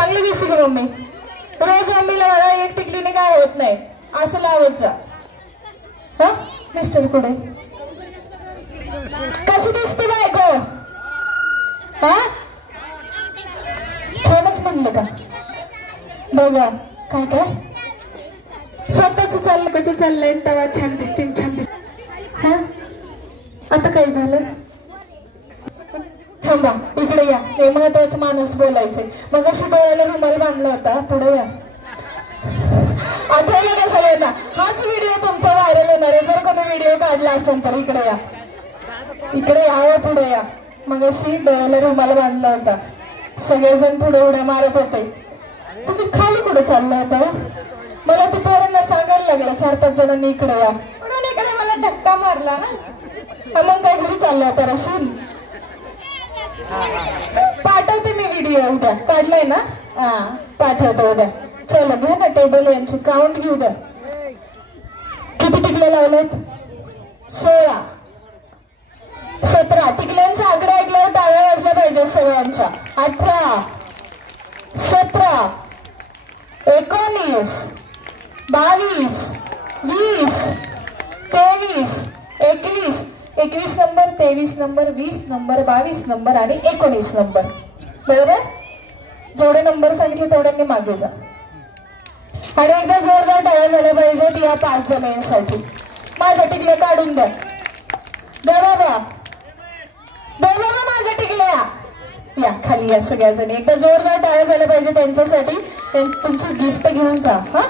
चांगली दिसते का मम्मी? रोज मम्मीला मला एक टिकलीने काय होत नाही असं लावत जा. हा मिस्टर कुठे? कशी दिसते बायको? हा छानच म्हणलं का? बघा काय काय स्वतःच चाललं कसं चाललंय तेव्हा छान दिसते छान दिसते. हा आता काय झालं? थांबा इकडे या. हे महत्वाचं माणूस बोलायचे. मग अशी डोळ्याला रुमाल बांधला होता. पुढे या. आठवलं का सगळ्यांना? हाच व्हिडिओ तुमचा व्हायरल होणार आहे. जर कोणी व्हिडिओ काढला असेल तर इकडे या. इकडे या. पुढे या. मग अशी डोळ्याला रुमाल बांधला होता. सगळेजण पुढे उड्या मारत होते. तुम्ही खाली कुठे चालला होता? मला ते पोरांना सांगायला लागलं 4-5 जणांनी इकडे या म्हणून. इकडे मला धक्का मारला ना. मग काय घरी चालला होता रसून? पाठवते मी व्हिडिओ उद्या. काढलाय ना? हा पाठवतो उद्या. चला घ्या ना टेबल. यांची काउंट घेऊ द्या. किती टिकले लावलेत? 16 17. टिकल्यांचा आकडा ऐकल्यावर टाळ्या वाजल्या पाहिजे सगळ्यांच्या. 18 17 19 22 20 23 21 21 नंबर 23 नंबर 20 नंबर 22 नंबर आणि 19 नंबर. बरोबर? जेवढे नंबर सांगितले तेवढ्यांनी मागे जा. आणि एकदा जोरदार टाळ्या झाल्या पाहिजेत या 5 जणांसाठी. माझ्या टिकल्या काढून द्या. द्या बाबा. द्या बाबा माझ्या टिकल्या. या खाली या सगळ्या जणी. एकदा जोरदार टाळ्या झाल्या पाहिजे त्यांच्यासाठी. तुमची गिफ्ट घेऊन जा. हा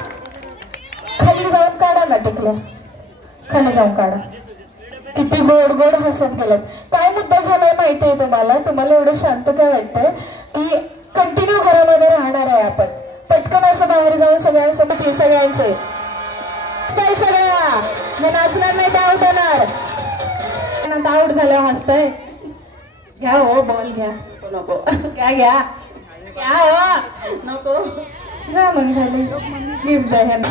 खाली जाऊन काढा ना टिकल्या. खाली जाऊन काढा. किती गोड गोड हसत गेलात. काय मुद्दा झालाय माहितीये तुम्हाला? तुम्हाला एवढं शांत काय वाटतंय की कंटिन्यू घरामध्ये राहणार आहे आपण. पटकन असं बाहेर जाऊन सगळ्यांसोबत हे सगळ्यांचे सगळ्या जे नाचणार नाही ते आउट होणार. आउट झाल्यावर हसताय. घ्या हो बॉल घ्या. नको काय घ्या घ्या हो नको. जा मग झाले. गिफ्ट द्या ह्यांना.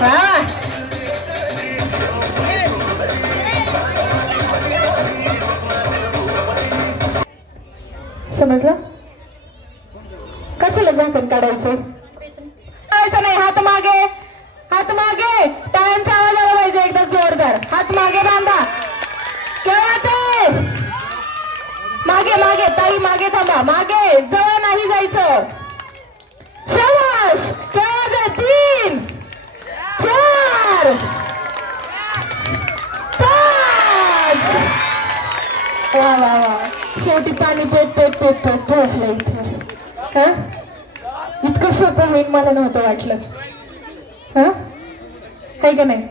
हा समजलं? कशाला झाकण काढायचं? काढायचं नाही. हात मागे. हात मागे. टाळ्यांचा आवाज आला पाहिजे एकदा जोरदार. हात मागे बांधा. केव्हा ते मागे मागे. ताई मागे थांबा. मागे जवळ नाही जायचं. शाबास. केव्हा 3 4 5. वा वा वा. शेवटी पाणी पेट पेट पेट पेट पोहोचलं इथे. हा इतकं सोपं होईल मला नव्हतं वाटलं. हा आहे का नाही?